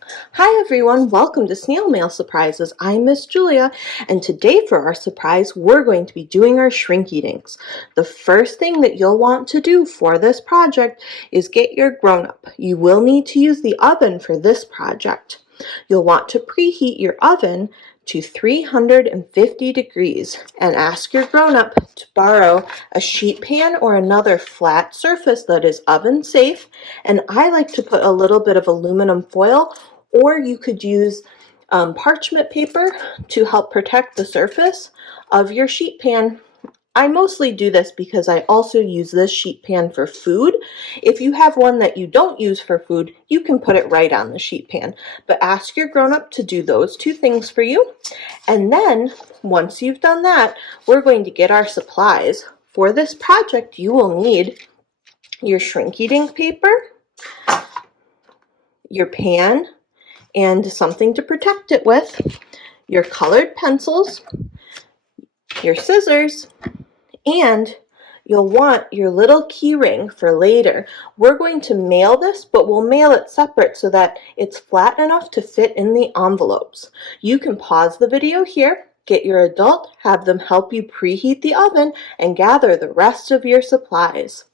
Hi everyone, welcome to Snail Mail Surprises. I'm Miss Julia, and today for our surprise, we're going to be doing our Shrinky Dinks. The first thing that you'll want to do for this project is get your grown-up. You will need to use the oven for this project. You'll want to preheat your oven to 350 degrees and ask your grown-up to borrow a sheet pan or another flat surface that is oven safe, and I like to put a little bit of aluminum foil, or you could use parchment paper to help protect the surface of your sheet pan. I mostly do this because I also use this sheet pan for food. If you have one that you don't use for food, you can put it right on the sheet pan. But ask your grown-up to do those two things for you. And then, once you've done that, we're going to get our supplies. For this project, you will need your Shrinky Dink paper, your pan, and something to protect it with, your colored pencils, your scissors, and you'll want your little key ring for later. We're going to mail this, but we'll mail it separate so that it's flat enough to fit in the envelopes. You can pause the video here, get your adult, have them help you preheat the oven, and gather the rest of your supplies.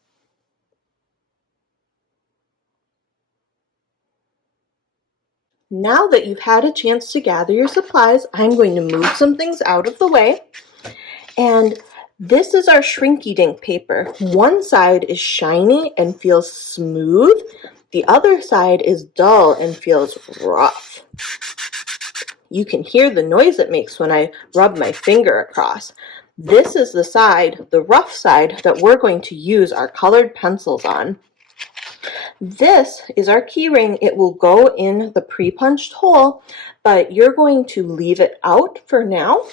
Now that you've had a chance to gather your supplies, I'm going to move some things out of the way. And this is our Shrinky Dink paper. One side is shiny and feels smooth. The other side is dull and feels rough. You can hear the noise it makes when I rub my finger across. This is the side, the rough side, that we're going to use our colored pencils on. This is our key ring. It will go in the pre-punched hole, but you're going to leave it out for now.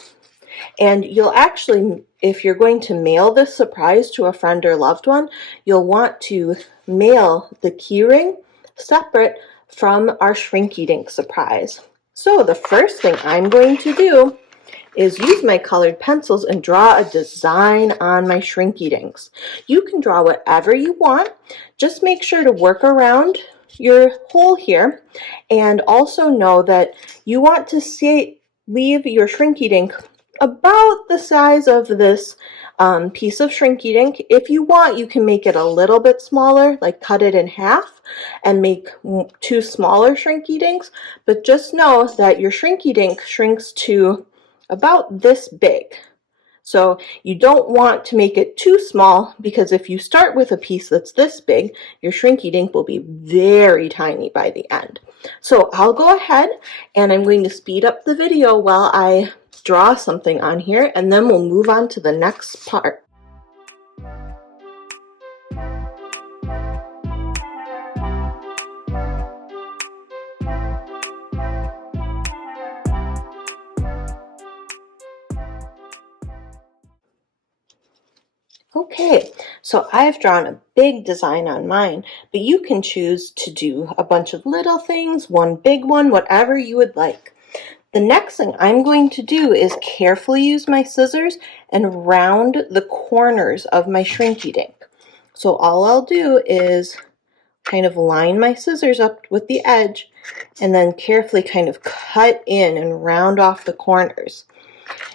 And you'll actually, if you're going to mail this surprise to a friend or loved one, you'll want to mail the key ring separate from our Shrinky Dink surprise. So the first thing I'm going to do is use my colored pencils and draw a design on my Shrinky Dinks. You can draw whatever you want. Just make sure to work around your hole here, and also know that you want to leave your Shrinky Dink about the size of this piece of Shrinky Dink. If you want, you can make it a little bit smaller, like cut it in half and make two smaller Shrinky Dinks, but just know that your Shrinky Dink shrinks to about this big. So you don't want to make it too small, because if you start with a piece that's this big, your Shrinky Dink will be very tiny by the end. So I'll go ahead and I'm going to speed up the video while I draw something on here, and then we'll move on to the next part. Okay, so I've drawn a big design on mine, but you can choose to do a bunch of little things, one big one, whatever you would like. The next thing I'm going to do is carefully use my scissors and round the corners of my Shrinky Dink. So all I'll do is kind of line my scissors up with the edge and then carefully kind of cut in and round off the corners.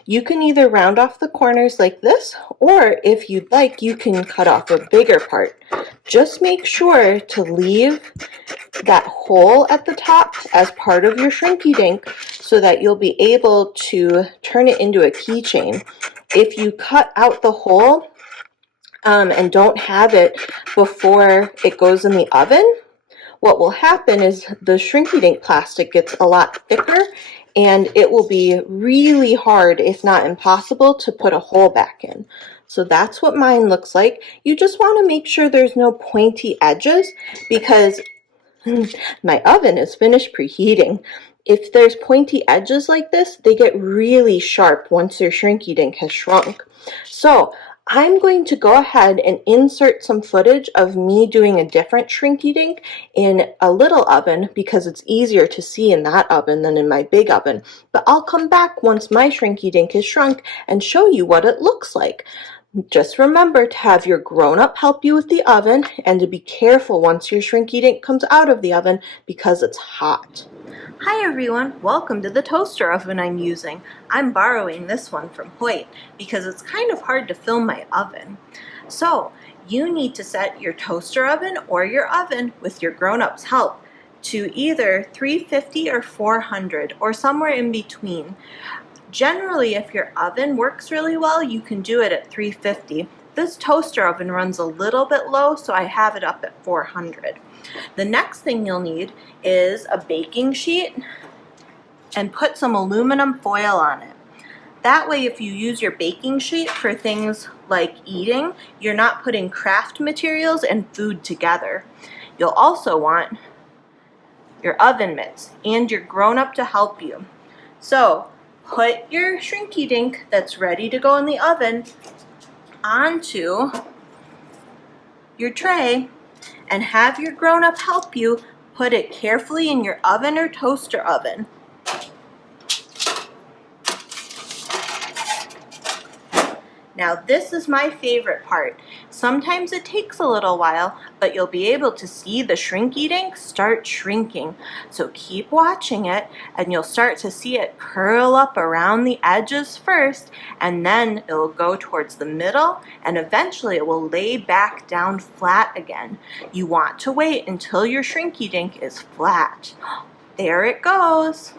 You can either round off the corners like this, or if you'd like, you can cut off a bigger part. Just make sure to leave that hole at the top as part of your Shrinky Dink so that you'll be able to turn it into a keychain. If you cut out the hole and don't have it before it goes in the oven, what will happen is the Shrinky Dink plastic gets a lot thicker, and it will be really hard, if not impossible, to put a hole back in. So that's what mine looks like. You just want to make sure there's no pointy edges, because my oven is finished preheating. If there's pointy edges like this, they get really sharp once your Shrinky Dink has shrunk. So I'm going to go ahead and insert some footage of me doing a different Shrinky Dink in a little oven, because it's easier to see in that oven than in my big oven. But I'll come back once my Shrinky Dink is shrunk and show you what it looks like. Just remember to have your grown-up help you with the oven and to be careful once your Shrinky Dink comes out of the oven because it's hot. Hi everyone, welcome to the toaster oven I'm using. I'm borrowing this one from Hoyt because it's kind of hard to film my oven. So you need to set your toaster oven or your oven with your grown-up's help to either 350 or 400 or somewhere in between. Generally, if your oven works really well, you can do it at 350. This toaster oven runs a little bit low, so I have it up at 400. The next thing you'll need is a baking sheet and put some aluminum foil on it. That way, if you use your baking sheet for things like eating, you're not putting craft materials and food together. You'll also want your oven mitts and your grown-up to help you. So, put your Shrinky Dink that's ready to go in the oven onto your tray and have your grown-up help you put it carefully in your oven or toaster oven. Now this is my favorite part. Sometimes it takes a little while, but you'll be able to see the Shrinky Dink start shrinking. So keep watching it and you'll start to see it curl up around the edges first, and then it will go towards the middle, and eventually it will lay back down flat again. You want to wait until your Shrinky Dink is flat. There it goes.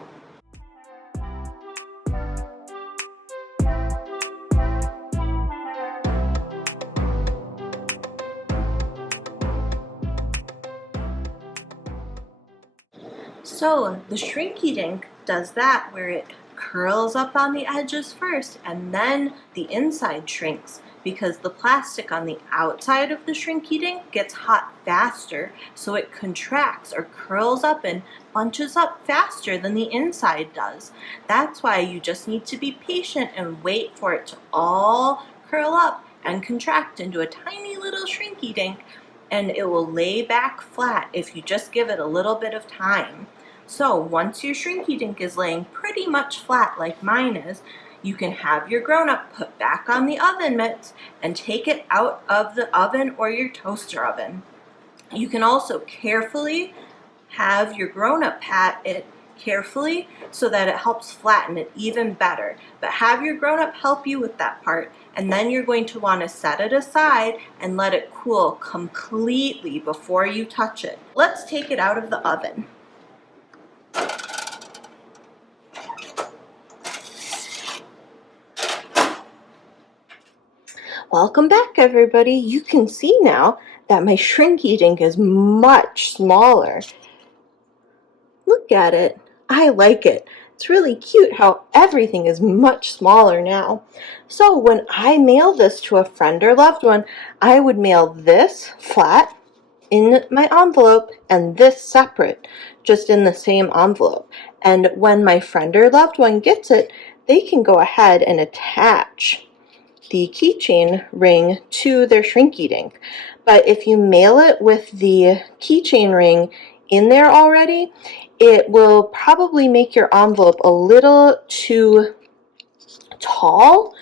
So the Shrinky Dink does that where it curls up on the edges first and then the inside shrinks because the plastic on the outside of the Shrinky Dink gets hot faster, so it contracts or curls up and bunches up faster than the inside does. That's why you just need to be patient and wait for it to all curl up and contract into a tiny little Shrinky Dink, and it will lay back flat if you just give it a little bit of time. So once your Shrinky Dink is laying pretty much flat like mine is, you can have your grown-up put back on the oven mitts and take it out of the oven or your toaster oven. You can also carefully have your grown-up pat it carefully so that it helps flatten it even better. But have your grown-up help you with that part, and then you're going to want to set it aside and let it cool completely before you touch it. Let's take it out of the oven. Welcome back everybody. You can see now that my Shrinky Dink is much smaller. Look at it. I like it. It's really cute how everything is much smaller now. So when I mail this to a friend or loved one, I would mail this flat in my envelope and this separate, just in the same envelope. And when my friend or loved one gets it, they can go ahead and attach the keychain ring to their Shrinky Dink. But if you mail it with the keychain ring in there already, it will probably make your envelope a little too tall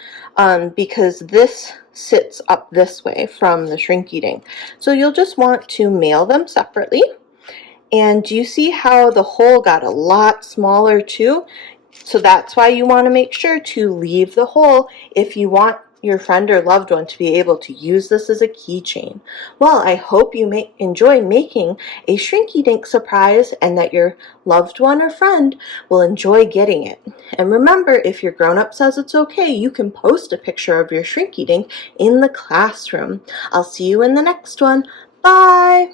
because this sits up this way from the Shrinky Dink. So you'll just want to mail them separately. And do you see how the hole got a lot smaller too? So that's why you want to make sure to leave the hole if you want your friend or loved one to be able to use this as a keychain. Well, I hope you enjoy making a Shrinky Dink surprise and that your loved one or friend will enjoy getting it. And remember, if your grown-up says it's okay, you can post a picture of your Shrinky Dink in the classroom. I'll see you in the next one. Bye!